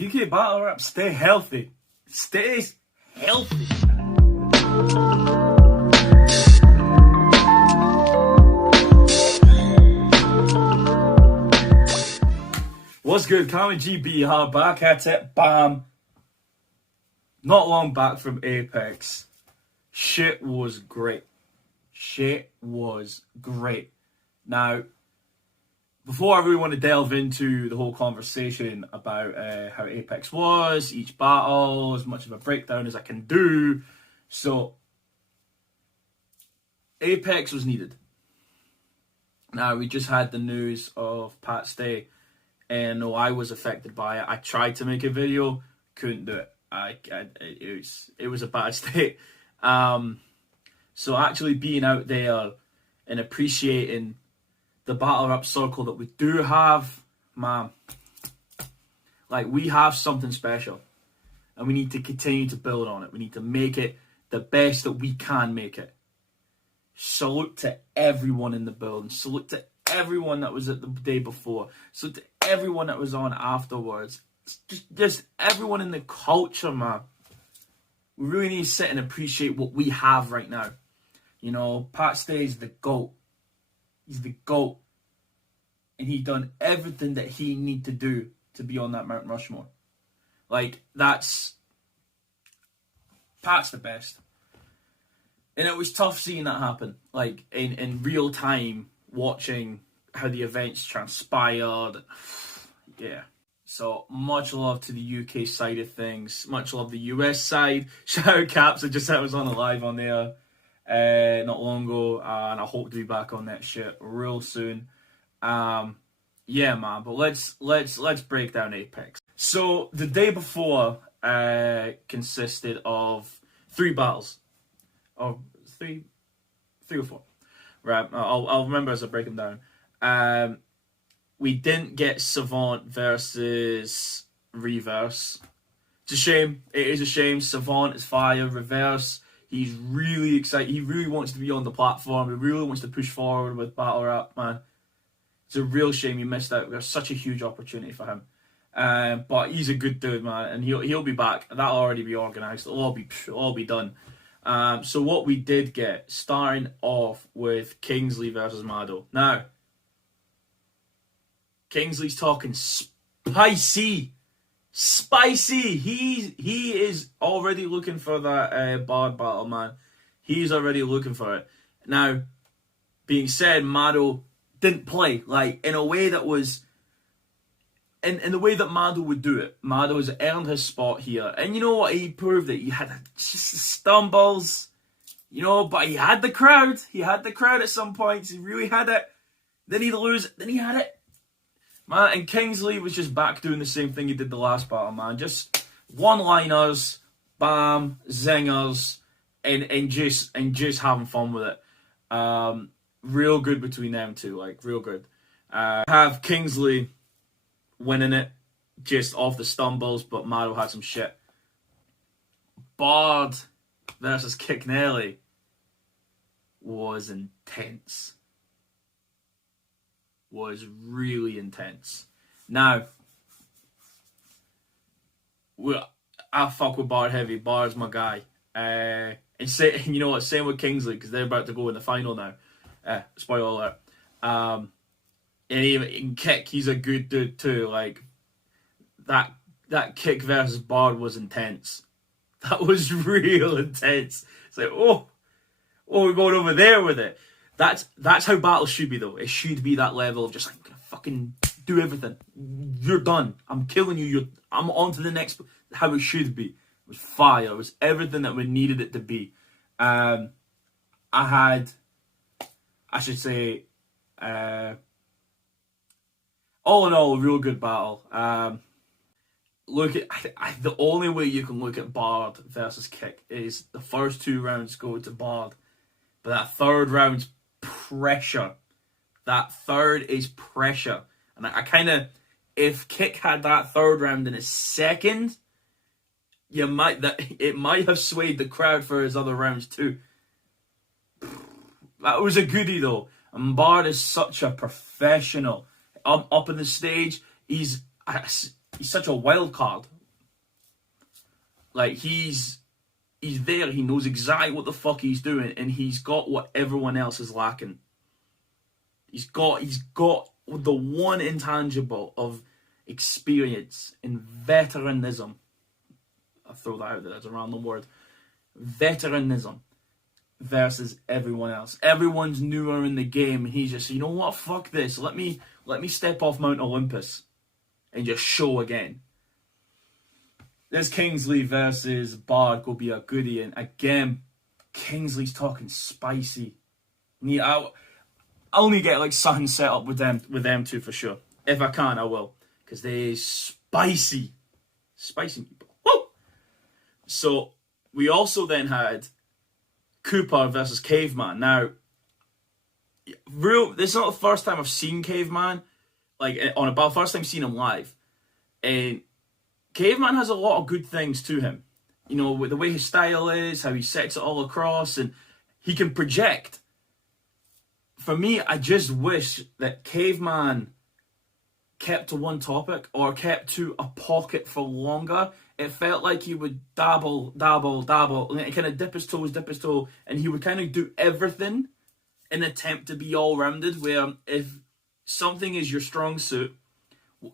UK battle rap, stay healthy. Stay healthy. What's good? Cammygbr back at it. Bam. Not long back from Apex. Shit was great. Shit was great. Now, before I really want to delve into the whole conversation about how Apex was, each battle, as much of a breakdown as I can do. So, Apex was needed. Now, we just had the news of Pat's Day, and I was affected by it. I tried to make a video, couldn't do it. It was a bad state. So actually being out there and appreciating the battle rap circle that we do have, man, like, we have something special, and we need to continue to build on it. We need to make it the best that we can make it. Salute to everyone in the building. Salute to everyone that was at the day before. Salute to everyone that was on afterwards. Just everyone in the culture, man. We really need to sit and appreciate what we have right now. You know, Pat Stay's the GOAT. He's the GOAT. And he done everything that he need to do to be on that Mount Rushmore. Like, Pat's the best. And it was tough seeing that happen. Like, in real time, watching how the events transpired. Yeah. So, much love to the UK side of things. Much love the US side. Shout out Caps. I just said I was on a live on there not long ago. And I hope to be back on that shit real soon. Yeah, man. But let's break down Apex. So, the day before consisted of 3 battles. Or three or 4. Right. I'll remember as I break them down. We didn't get Savant versus Reverse. It's a shame. It is a shame. Savant is fire. Reverse, he's really excited. He really wants to be on the platform. He really wants to push forward with battle rap, man. It's a real shame he missed out. There's such a huge opportunity for him. But he's a good dude, man, and he'll be back. That'll already be organised. It'll all be done. So what we did get, starting off with Kingsley versus Mado. Now, Kingsley's talking spicy. He is already looking for that Bard battle, man. He's already looking for it. Now, being said, Mado didn't play, like, in a way that was, in the way that Mado would do it. Mado has earned his spot here, and you know what? He proved it. He had just stumbles, you know, but he had the crowd. He had the crowd at some points. He really had it. Then he'd lose. Then he had it. Man, and Kingsley was just back doing the same thing he did the last battle, man. Just one-liners, bam, zingers, and just having fun with it. Real good between them two, like, real good. Have Kingsley winning it, just off the stumbles, but Mado had some shit. Bard versus Kick Nelly was intense. Was really intense. Now, I fuck with Bard heavy. Bard's my guy. And you know what? Same with Kingsley, because they're about to go in the final now. Spoiler alert. And even in Kick, he's a good dude too. Like, that Kick versus Bard was intense. That was real intense. It's like, oh, we're going over there with it. That's how battles should be, though. It should be that level of just like, I'm gonna fucking do everything. You're done. I'm killing you. I'm on to the next. How it should be. It was fire. It was everything that we needed it to be. I should say, all in all, a real good battle. Look at the only way you can look at Bard versus Kick is the first 2 rounds go to Bard, but that third round's pressure. That third is pressure, and I kind of, if Kick had that third round in a second, it might have swayed the crowd for his other rounds too. That was a goodie though, and Bard is such a professional. Up on the stage, he's such a wild card. Like, he's there, he knows exactly what the fuck he's doing, and he's got what everyone else is lacking. He's got the one intangible of experience and veteranism. I'll throw that out there, that's a random word. Veteranism versus everyone else. Everyone's newer in the game, and he's just, you know what, fuck this. Let me step off Mount Olympus and just show again. This Kingsley versus Bard will be a goodie, and again, Kingsley's talking spicy. I'll only get like something set up with them two for sure. If I can, I will, because they're spicy people. Woo! So we also then had Cooper versus Caveman. Now, this is not the first time I've seen Caveman, like first time seeing him live, and Caveman has a lot of good things to him. You know, with the way his style is, how he sets it all across, and he can project. For me, I just wish that Caveman kept to one topic or kept to a pocket for longer. It felt like he would dabble, and then kind of dip his toe, and he would kind of do everything in an attempt to be all-rounded, where if something is your strong suit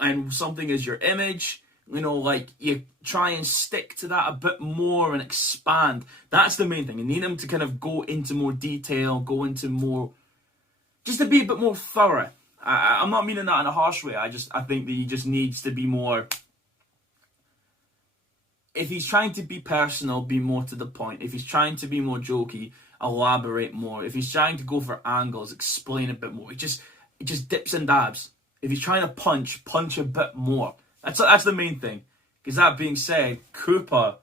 and something is your image, you know, like, you try and stick to that a bit more and expand. That's the main thing. You need him to kind of go into more detail, go into more, just to be a bit more thorough. I'm not meaning that in a harsh way. I think that he just needs to be more. If he's trying to be personal, be more to the point. If he's trying to be more jokey, elaborate more. If he's trying to go for angles, explain a bit more. It just dips and dabs. If he's trying to punch a bit more. That's the main thing. Because that being said, Cooper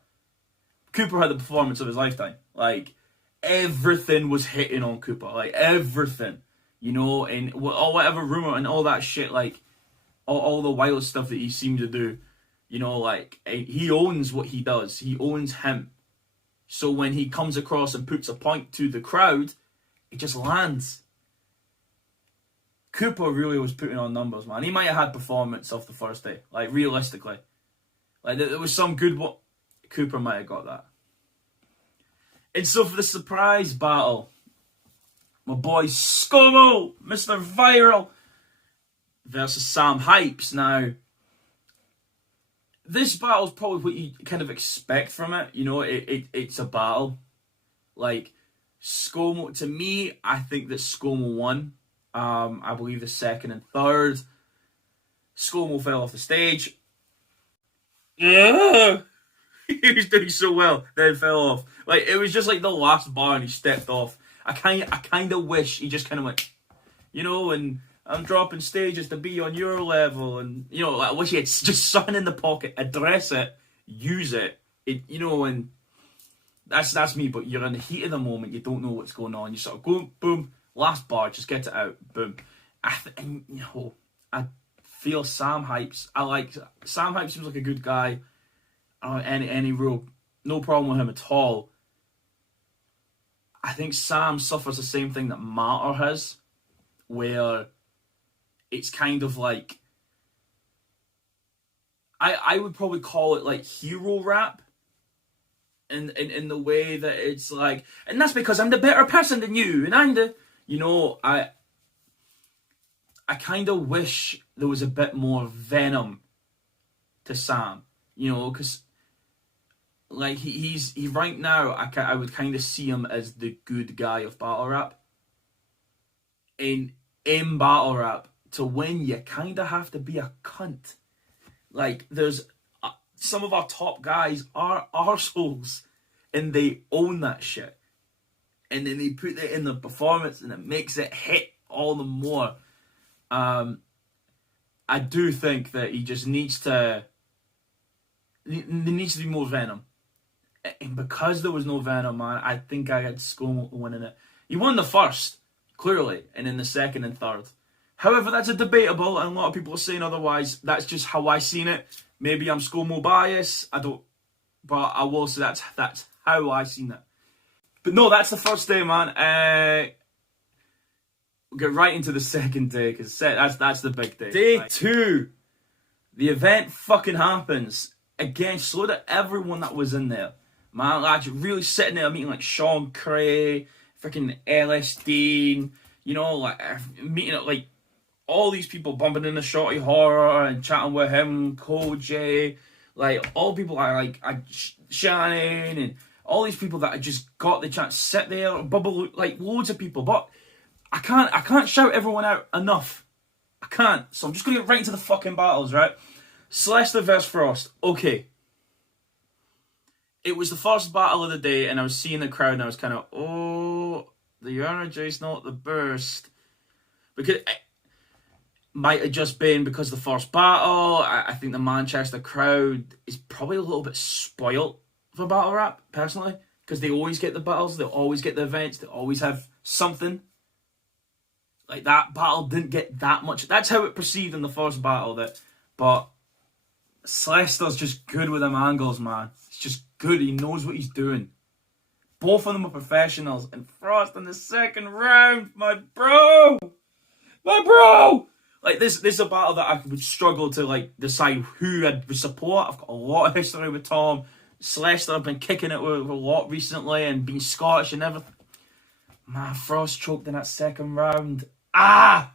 had the performance of his lifetime. Like, everything was hitting on Cooper. Like, everything. You know, and whatever rumor and all that shit, like, all the wild stuff that he seemed to do. You know, like, he owns what he does. He owns him. So when he comes across and puts a point to the crowd, it just lands. Cooper really was putting on numbers, man. He might have had performance off the first day, like, realistically. Like, there was some good what Cooper might have got that. And so for the surprise battle, my boy ScoMo, Mr. Viral, versus Sam Hypes. Now, this battle's probably what you kind of expect from it. You know, it's a battle. Like, ScoMo, to me, I think that ScoMo won. I believe the second and third. ScoMo fell off the stage. Yeah. He was doing so well, then fell off. Like, it was just like the last bar and he stepped off. I kind of wish he just kind of went, you know, and I'm dropping stages to be on your level, and, you know, I wish he had just something in the pocket, address it, use it, you know, and that's me. But you're in the heat of the moment, you don't know what's going on, you sort of go boom. Last bar, just get it out. Boom. I feel Sam Hypes. Sam Hypes seems like a good guy. Any real, no problem with him at all. I think Sam suffers the same thing that Matter has, where it's kind of like, I would probably call it like hero rap. In the way that it's like, and that's because I'm the better person than you, and I'm the. You know, I kind of wish there was a bit more venom to Sam. You know, because like he right now, I would kind of see him as the good guy of battle rap. In battle rap, to win, you kind of have to be a cunt. Like, there's some of our top guys are arseholes, and they own that shit. And then they put it in the performance, and it makes it hit all the more. I do think that he just needs to. There needs to be more venom, and because there was no venom, man, I think I had ScoMo winning it. He won the first, clearly, and in the second and third. However, that's a debatable, and a lot of people are saying otherwise. That's just how I seen it. Maybe I'm ScoMo biased. I don't, but I will say that's how I seen it. But no, that's the first day, man. We'll get right into the second day, because that's the big day. Day 2. The event fucking happens. Again, slow to everyone that was in there. Man, like, really sitting there meeting like Sean Cray, freaking LSD, you know, like meeting like all these people bumping in the Shorty Horror and chatting with him, Koji, like all people like Shannon and all these people that I just got the chance to sit there, bubble like loads of people, but I can't shout everyone out enough. I can't. So I'm just gonna get right into the fucking battles, right? Slester vs Frost. Okay. It was the first battle of the day, and I was seeing the crowd, and I was kind of, oh, the energy's not the best. Because it might have just been because the first battle. I think the Manchester crowd is probably a little bit spoilt for battle rap, personally. Because they always get the battles, they always get the events, they always have something. Like, that battle didn't get that much. That's how it perceived in the first battle. But Slester's just good with them angles, man. It's just good. He knows what he's doing. Both of them are professionals. And Frost in the second round, my bro! Like, this is a battle that I would struggle to, like, decide who I'd support. I've got a lot of history with Tom. Slester, I've been kicking it with a lot recently and being Scottish and everything. Man, Frost choked in that second round. Ah!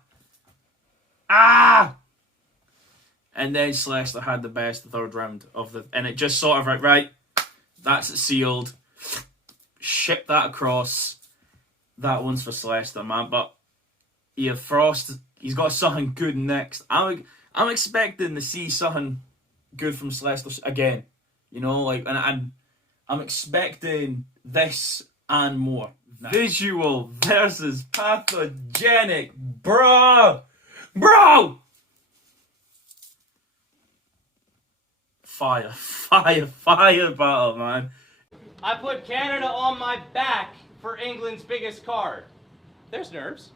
And then Slester had the best third round of the... And it just sort of right, that's it sealed. Ship that across. That one's for Slester, man. But yeah, Frost, he's got something good next. I'm expecting to see something good from Slester again. You know, like, and I'm expecting this and more. Nice. Vizual versus Pathogenic. Bro! Fire battle, man. I put Canada on my back for England's biggest card. There's nerves,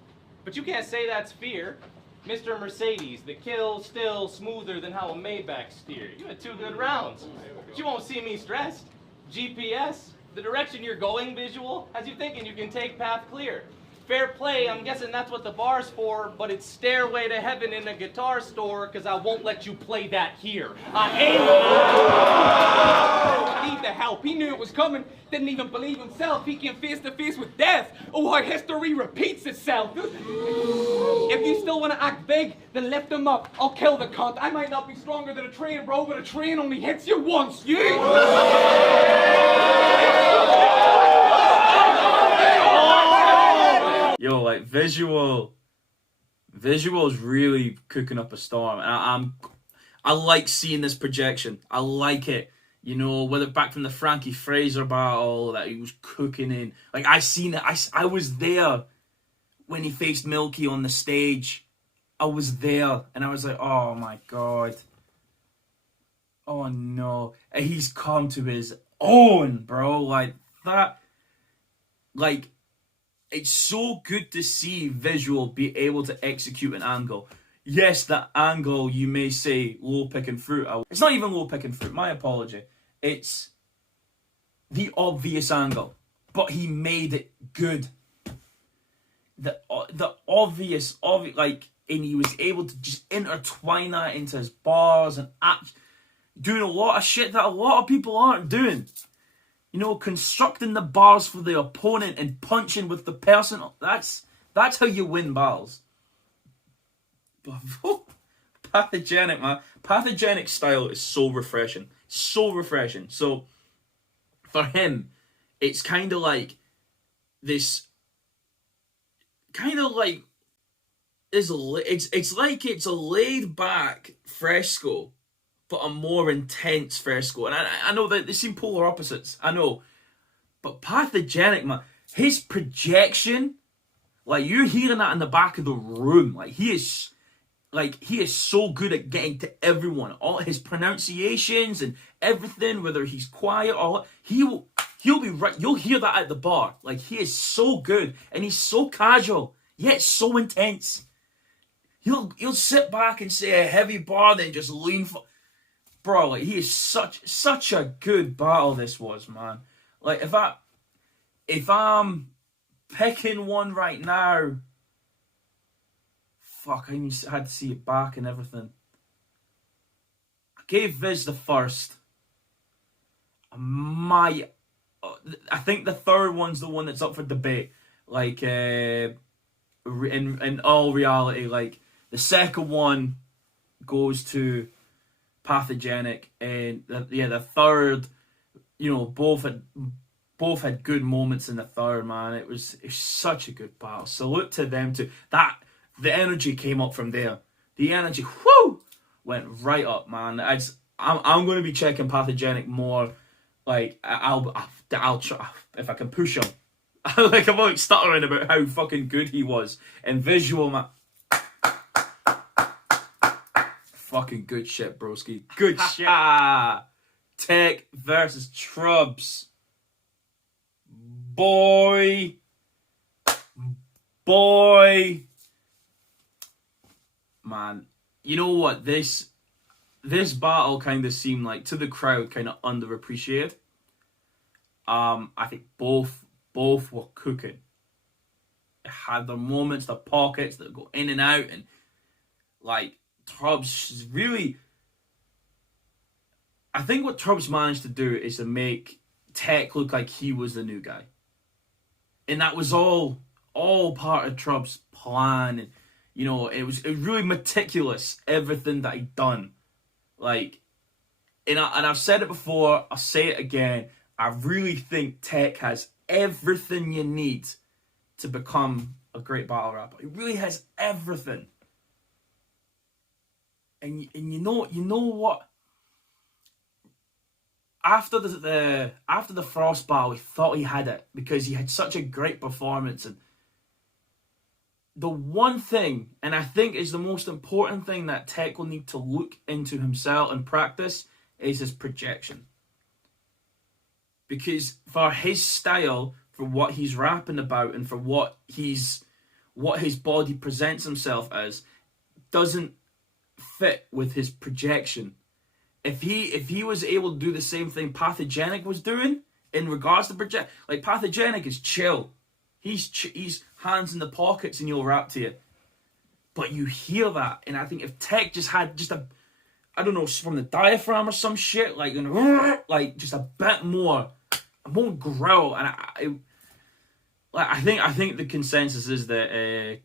but you can't say that's fear. Mr. Mercedes, the kill still smoother than how a Maybach steer. You had 2 good rounds, but you won't see me stressed. GPS, the direction you're going, Vizual, has you thinking you can take path clear. Fair play, I'm guessing that's what the bar's for, but it's Stairway to Heaven in a guitar store, cause I won't let you play that here. I ain't need the help. He knew it was coming, didn't even believe himself. He came face to face with death. Oh, our history repeats itself. If you still want to act big, then lift him up. I'll kill the cunt. I might not be stronger than a train, bro, but a train only hits you once. Yo, like, Vizual's really cooking up a storm. And I like seeing this projection. I like it. You know, whether back from the Frankie Fraser battle that he was cooking in. Like, I seen it. I was there when he faced Milky on the stage. I was there. And I was like, oh my God. Oh no. And he's come to his own, bro. Like, that. Like, it's so good to see Vizual be able to execute an angle. Yes, that angle, you may say, low picking fruit. It's not even low picking fruit, my apology. It's the obvious angle. But he made it good. The obvious, like, and he was able to just intertwine that into his bars and doing a lot of shit that a lot of people aren't doing. You know, constructing the bars for the opponent and punching with the person. That's how you win battles. But Pathogenic, man. Pathogenic style is so refreshing. So refreshing. So, for him, it's kind of like this... Kind of like... It's like it's a laid-back fresco, but a more intense fresco. And I know that they seem polar opposites. I know. But Pathogenic, man, his projection, like, you're hearing that in the back of the room. Like, he is so good at getting to everyone. All his pronunciations and everything, whether he's quiet or... He'll be right. You'll hear that at the bar. Like, he is so good. And he's so casual, yet so intense. He'll sit back and say a heavy bar, then just lean for... Bro, like, he is such a good battle this was, man. Like, if I'm picking one right now, fuck, I had to see it back and everything. gave Viz the first. I think the third one's the one that's up for debate. Like, in all reality, like, the second one goes to Pathogenic, and the third, you know, both had good moments in the third, man. It's such a good battle. Salute to them too. The energy came up from there. The energy, went right up, man. I'm going to be checking Pathogenic more. Like, I'll try if I can push him. Like, I'm like stuttering about how fucking good he was. And Vizual, man. Fucking good shit, broski. Good shit. Tech versus Troubz. Boy. Man, you know what? This battle kind of seemed like, to the crowd, kind of underappreciated. I think both were cooking. It had their moments, their pockets that go in and out, and like Troubz really. I think what Troubz managed to do is to make Tech look like he was the new guy, and that was all part of Troubz' plan. And you know, it was really meticulous, everything that he'd done. Like, and I've said it before, I'll say it again. I really think Tech has everything you need to become a great battle rapper. He really has everything. And you know what? After the Frost battle, we thought he had it because he had such a great performance. And the one thing, and I think is the most important thing that Tech will need to look into himself and practice, is his projection. Because for his style, for what he's rapping about, and for what his body presents himself as, doesn't fit with his projection. If he was able to do the same thing Pathogenic was doing in regards to project, like Pathogenic is chill. He's hands in the pockets and he'll rap to you. But you hear that, and I think if Tech just had just a, I don't know, from the diaphragm or some shit, like, you know, like just a bit more growl, and I think the consensus is that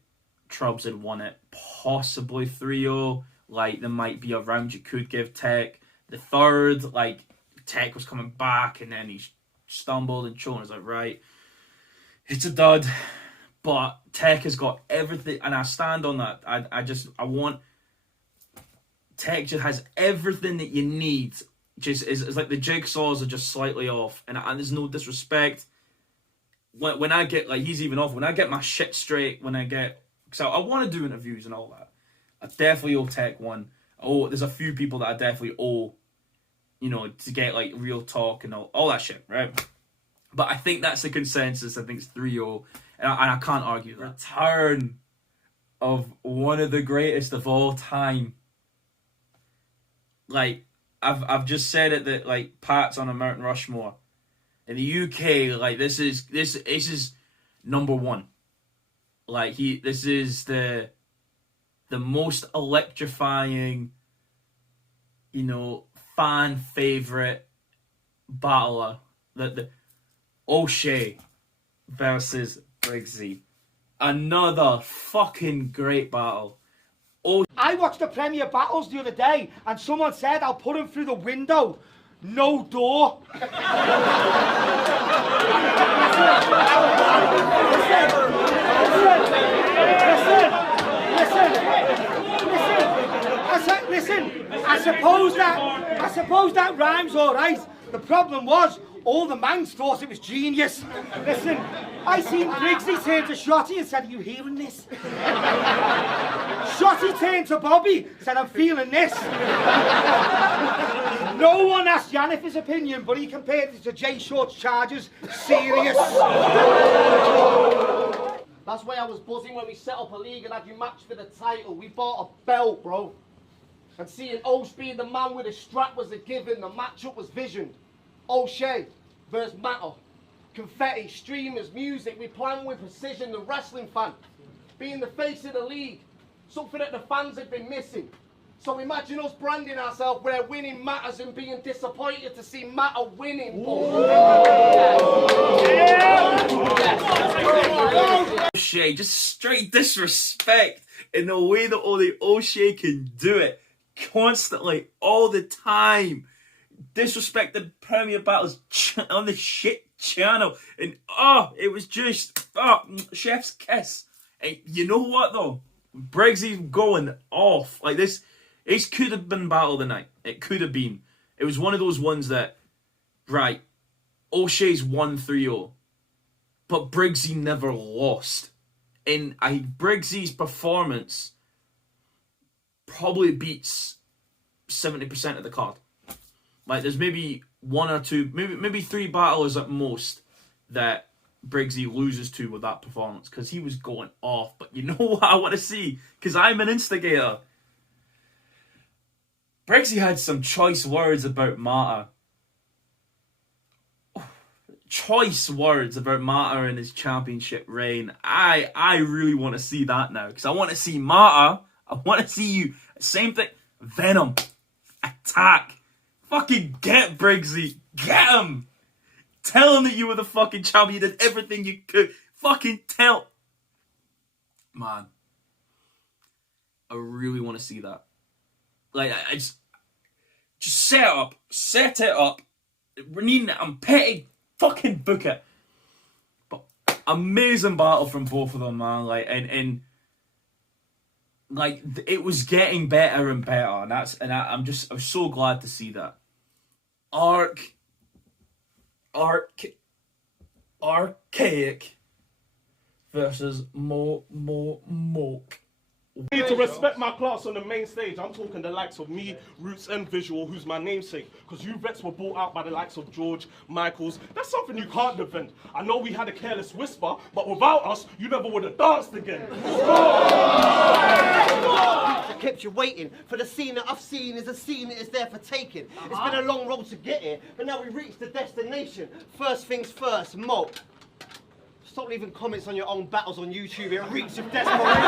Troubz had won it, possibly 3-0. Like, there might be a round you could give Tech. The third, like, Tech was coming back, and then he stumbled and choked. I was like, right, it's a dud. But Tech has got everything, and I stand on that. I want Tech just has everything that you need. Just is like the jigsaws are just slightly off, and there's no disrespect. When I get, like, he's even off. When I get my shit straight, because I want to do interviews and all that. I definitely owe Tech one. Oh, there's a few people that I definitely owe, you know, to get like real talk and all that shit, right? But I think that's the consensus. I think it's 3-0, and I can't argue that. Return of one of the greatest of all time. Like, I've just said it that, like, Pat's on a Mount Rushmore. In the UK, like, this is number one. Like, this is the most electrifying, you know, fan favorite battler. The O'Shea versus Briggz. Another fucking great battle. I watched the Premier Battles the other day, and someone said I'll put him through the window. No door. Listen. I suppose that rhymes all right. The problem was, all the mangs thought it was genius. Listen, I seen Briggz turn to Shotty and said, "Are you hearing this?" Shotty turned to Bobby, said, "I'm feeling this." No one asked Yannick his opinion, but he compared it to Jay Short's Chargers. Serious. That's why I was buzzing when we set up a league and had you match for the title. We bought a belt, bro. And seeing Osh being the man with a strap was a given. The matchup was visioned. O'Shea versus Matter. Confetti, streamers, music. We planned with precision. The wrestling fan being the face of the league. Something that the fans had been missing. So imagine us branding ourselves where winning matters and being disappointed to see Matter winning. O'Shea, just straight disrespect in the way that only O'Shea can do it. Constantly, all the time. Disrespected Premier Battles on the shit channel. And it was just, chef's kiss. And you know what though? Briggz going off. Like this could have been Battle of the Night. It could have been. It was one of those ones that, right, O'Shea's won 3-0. But Briggz never lost. And Brigg's performance probably beats 70% of the card. Like there's maybe one or two, maybe 3 battlers at most that Briggz loses to with that performance because he was going off. But you know what I want to see? Because I'm an instigator. Briggz had some choice words about Mata. Choice words about Mata in his championship reign. I really want to see that now because I want to see Mata. I want to see you. Same thing. Venom. Attack. Fucking get Briggz. Get him. Tell him that you were the fucking champion. You did everything you could. Fucking tell. Man. I really want to see that. Like, I just set it up. We're needing it. I'm petty. Fucking book it. But amazing battle from both of them, man. Like, and like it was getting better and better, and I'm so glad to see that. Arkaic versus Moak. I need to respect my class on the main stage. I'm talking the likes of me, Roots and Vizual, who's my namesake. Because you vets were brought out by the likes of George, Michaels. That's something you can't defend. I know we had a careless whisper, but without us, you never would have danced again. I kept you waiting for the scene that I've seen is a scene that is there for taking. It's been a long road to get here, but now we reached the destination. First things first, Moak. Stop leaving comments on your own battles on YouTube. It reeks of desperation.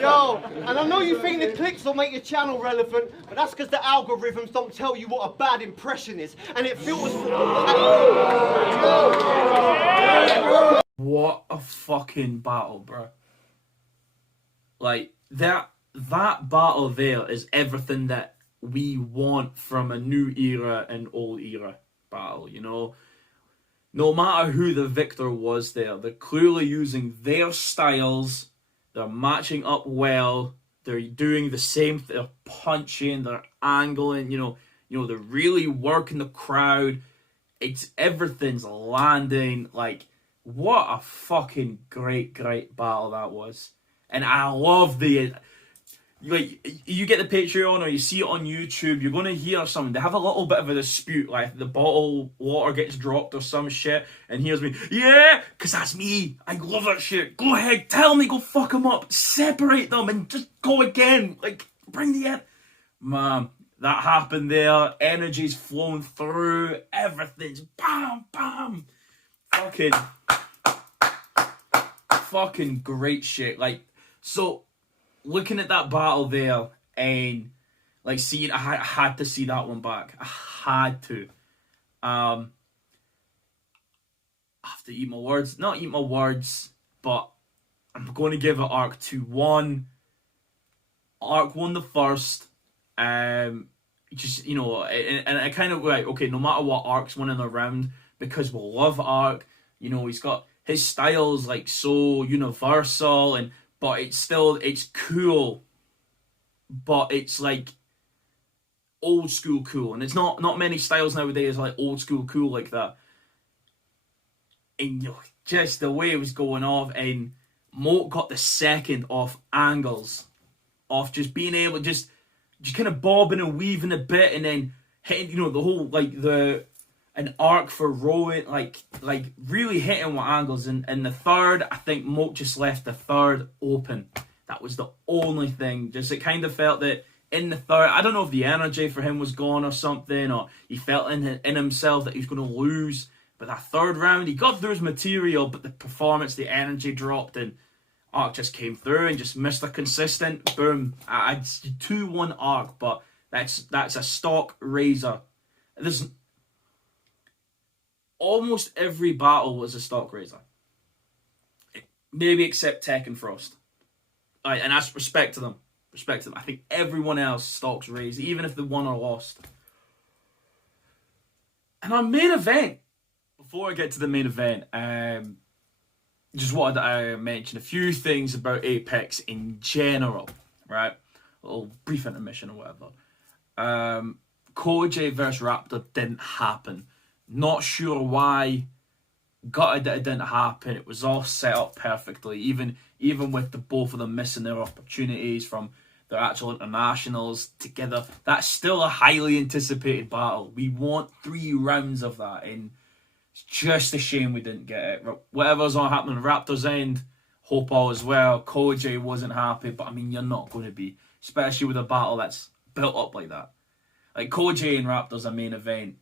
Yo, and I know you think the clicks will make your channel relevant, but that's because the algorithms don't tell you what a bad impression is, and it filters. What a fucking battle, bro! Like that battle there is everything that we want from a new era and old era battle, you know. No matter who the victor was there, they're clearly using their styles, they're matching up well, they're doing the same, they're punching, they're angling, you know, they're really working the crowd. It's everything's landing. Like, what a fucking great battle that was. And I love like, you get the Patreon or you see it on YouTube, you're going to hear something. They have a little bit of a dispute, like the bottle water gets dropped or some shit, and here's me, yeah, because that's me. I love that shit. Go ahead, tell me, go fuck them up, separate them, and just go again. Like, bring the end. Man, that happened there. Energy's flowing through. Everything's bam, bam. Fucking great shit. Like, so looking at that battle there and like seeing, I had to see that one back. I had to. I have to eat my words. Not eat my words, but I'm going to give it Ark 2-1. Ark won the first. Just, you know, and I kind of like, okay, no matter what, Ark's winning the round because we love Ark. You know, he's got his style's like so universal, but it's cool, but it's like old school cool, and it's not many styles nowadays like old school cool like that. And you know, just the way it was going off, and Moak got the second off angles, off just being able just kind of bobbing and weaving a bit, and then hitting, you know, the whole like an arc for rowing, like really hitting with angles. And the third, I think Moak just left the third open. That was the only thing. Just it kind of felt that in the third, I don't know if the energy for him was gone or something, or he felt in himself that he was going to lose. But that third round, he got through his material, but the performance, the energy dropped, and Arc just came through and just Mr. Consistent. Boom. I 2-1 Arc, but that's a stock Razor. There's almost every battle was a stock Razor. Maybe except Tech and Frost. And that's respect to them. Respect to them. I think everyone else stocks Razor, even if they won or lost. And our main event, before I get to the main event, just wanted to mention a few things about Apex in general, right? A little brief intermission or whatever. Koji versus Raptor didn't happen. Not sure why. Gutted that it didn't happen. It was all set up perfectly. Even with the both of them missing their opportunities from their actual internationals together, that's still a highly anticipated battle. We want 3 rounds of that, and it's just a shame we didn't get it. Whatever's all happening on Raptors' end, hope all is well. Koji wasn't happy, but I mean, you're not going to be, especially with a battle that's built up like that. Like Koji and Raptors, a main event,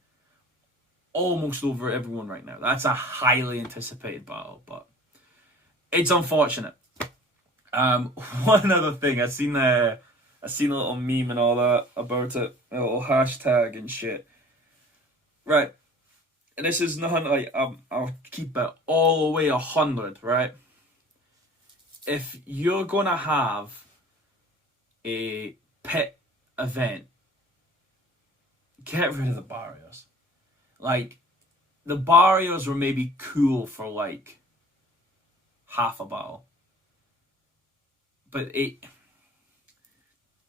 almost over everyone right now. That's a highly anticipated battle, but it's unfortunate. One other thing, I seen a little meme and all that about it, a little hashtag and shit. Right, and this is nothing like I'll keep it all the way 100. Right, if you're gonna have a pit event, get rid of the barriers. Like, the barriers were maybe cool for like half a battle. But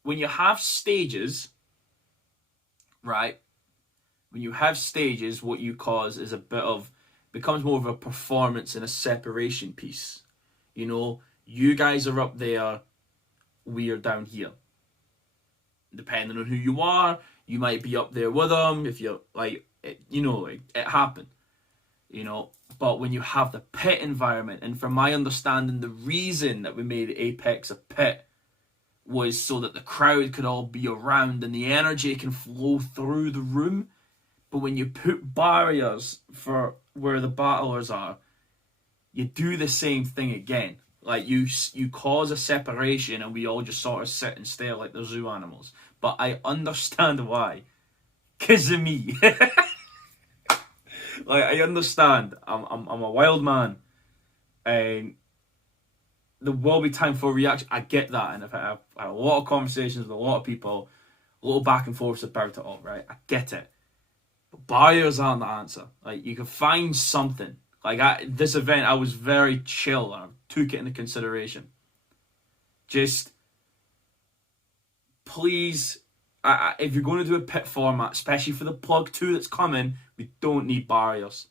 when you have stages, right? When you have stages, what you cause is becomes more of a performance and a separation piece. You know, you guys are up there, we are down here. Depending on who you are, you might be up there with them. If you're like, it happened. You know, but when you have the pit environment, and from my understanding, the reason that we made Apex a pit was so that the crowd could all be around and the energy can flow through the room. But when you put barriers for where the battlers are, you do the same thing again. Like, you cause a separation and we all just sort of sit and stare like the zoo animals. But I understand why. 'Cause of me. Like, I understand. I'm a wild man, and there will be time for reaction. I get that, and I've had a lot of conversations with a lot of people, a little back and forth about it all. Right, I get it. But barriers aren't the answer. Like, you can find something. Like, this event, I was very chill, and I took it into consideration. Just please. If you're going to do a pit format, especially for the plug 2 that's coming, we don't need barriers.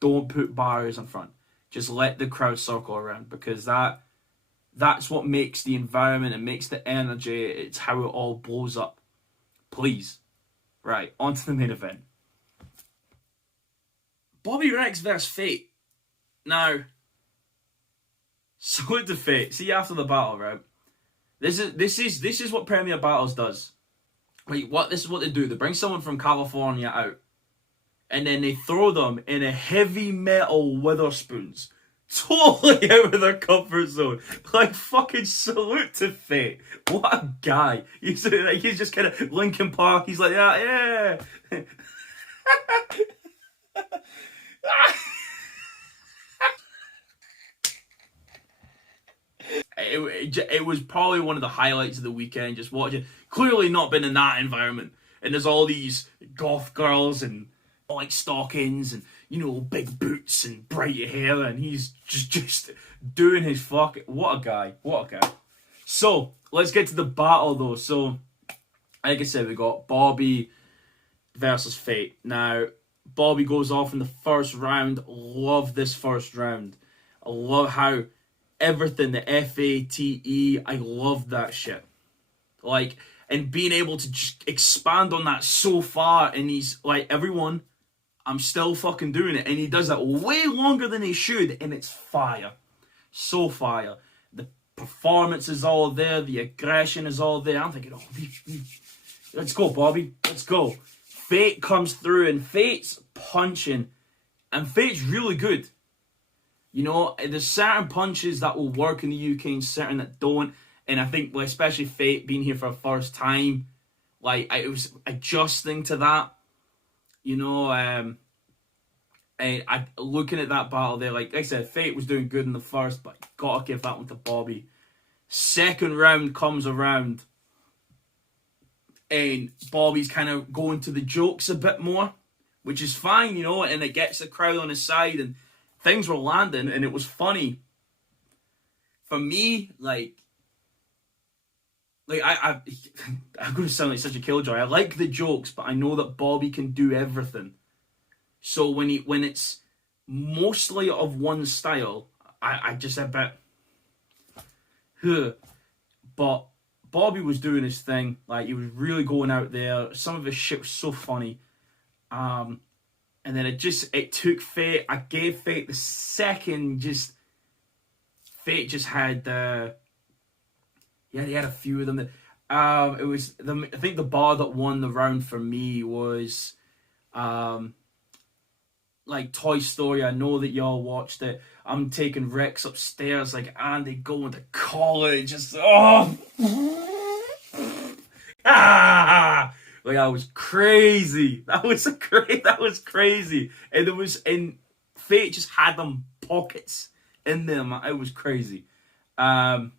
Don't put barriers in front. Just let the crowd circle around, because that's what makes the environment, it makes the energy, it's how it all blows up. Please. Right, on to the main event. Bobby Rex versus Fate. Now, salute to Fate. See, after the battle, right? This is what Premier Battles does. This is what they do. They bring someone from California out, and then they throw them in a heavy metal Witherspoons. Totally out of their comfort zone. Like, fucking salute to Fate. What a guy. He's just kind of Linkin Park. He's like, yeah. It was probably one of the highlights of the weekend, just watching. Clearly not been in that environment. And there's all these goth girls and like stockings and, you know, big boots and bright hair, and he's just doing his fucking... What a guy. So, let's get to the battle though. So, like I said, we got Bobby versus Fate. Now, Bobby goes off in the first round. Love this first round. I love how everything, the FATE, I love that shit. Like, and being able to just expand on that so far, and he's like, everyone, I'm still fucking doing it. And he does that way longer than he should, and it's fire. So fire. The performance is all there, the aggression is all there. I'm thinking, let's go, Bobby. Let's go. Fate comes through, and Fate's punching, and Fate's really good. You know, there's certain punches that will work in the UK and certain that don't. And I think, well, especially Fate being here for the first time, like, it was adjusting to that. You know, I looking at that battle there, like I said, Fate was doing good in the first, but gotta give that one to Bobby. Second round comes around, and Bobby's kind of going to the jokes a bit more, which is fine, you know, and it gets the crowd on his side, and things were landing, and it was funny. For me, I'm going to sound like such a killjoy. I like the jokes, but I know that Bobby can do everything. So when it's mostly of one style, I just a bit, but Bobby was doing his thing. Like, he was really going out there. Some of his shit was so funny. And then it took Fate. I gave Fate the second. Fate just had he had a few of them. It was I think the bar that won the round for me was like Toy Story. I know that y'all watched it. I'm taking Rex upstairs like Andy going to college. Just like that was crazy. That was crazy. And Fate just had them pockets in them. It was crazy. But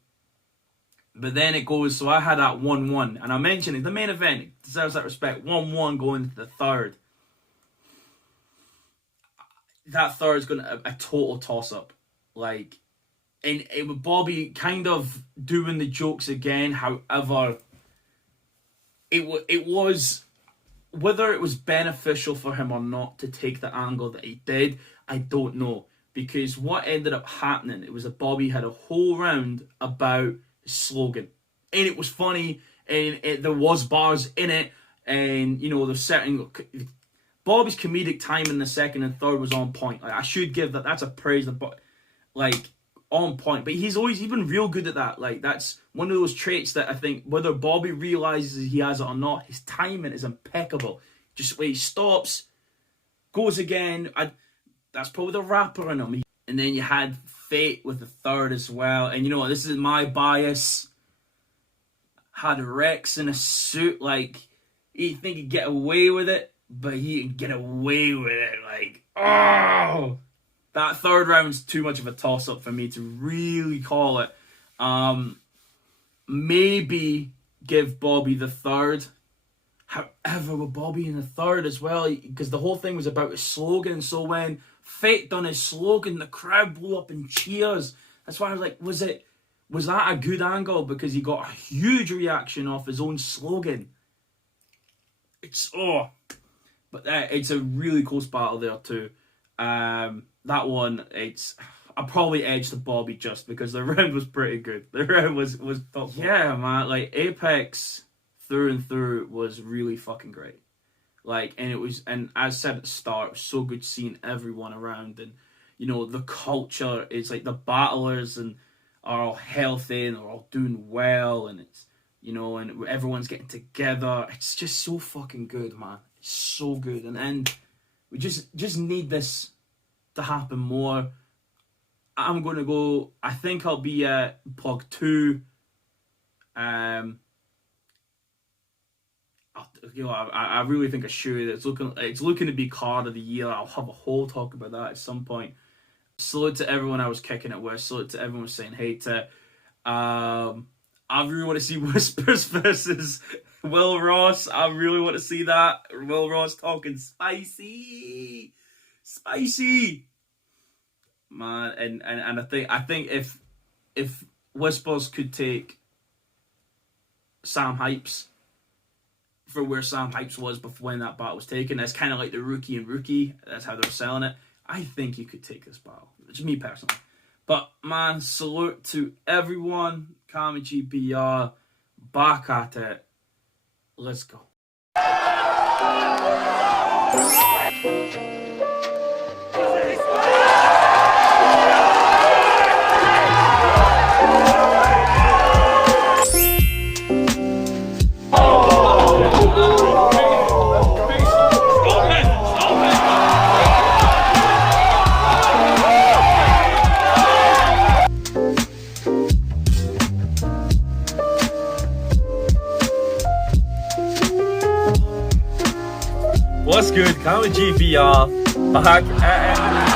then it goes, so I had that 1-1. And I mentioned it, the main event, it deserves that respect. 1-1 going to the third. That third is going to a total toss-up. Like, and it with Bobby kind of doing the jokes again. However, it was, whether it was beneficial for him or not to take the angle that he did, I don't know. Because what ended up happening, it was that Bobby had a whole round about slogan, and it was funny, and there was bars in it, and you know, there's certain Bobby's comedic time in the second and third was on point. Like, I should give that's a praise, but like on point. But he's been real good at that. Like, that's one of those traits that I think, whether Bobby realizes he has it or not, his timing is impeccable. Just when he stops, goes again. That's probably the rapper in him. And then you had Fate with the third as well. And you know what, this is my bias. Had Rex in a suit, like, he'd think he'd get away with it, but he didn't get away with it. Like, oh! That third round's too much of a toss-up for me to really call it. Maybe give Bobby the third. However, with Bobby in the third as well, because the whole thing was about his slogan, so when Fate done his slogan, the crowd blew up in cheers. That's why I was like, was that a good angle? Because he got a huge reaction off his own slogan. It's a really close battle there too. That one, I probably edged the Bobby just because the round was pretty good. The round was top. Yeah, man, like Apex through and through was really fucking great. Like, and as I said at the start, it was so good seeing everyone around, and you know, the culture is like the battlers and are all healthy and are all doing well, and it's, you know, and everyone's getting together. It's just so fucking good, man. It's so good, and we just need this to happen more. I'm gonna go. I think I'll be at Pog 2. You know, I really think I should. It's looking to be card of the year. I'll have a whole talk about that at some point. Salute to everyone I was kicking it with. Salute to everyone saying hey to. I really want to see Whispers versus Will Ross. I really want to see that. Will Ross talking spicy, man. And I think if Whispers could take Sam Hypes for where Sam Hypes was before when that battle was taken, that's kind of like the rookie and rookie. That's how they're selling it. I think you could take this battle. It's me personally. But man, salute to everyone. Cammygbr, back at it. Let's go. What's good? Cammygbr back.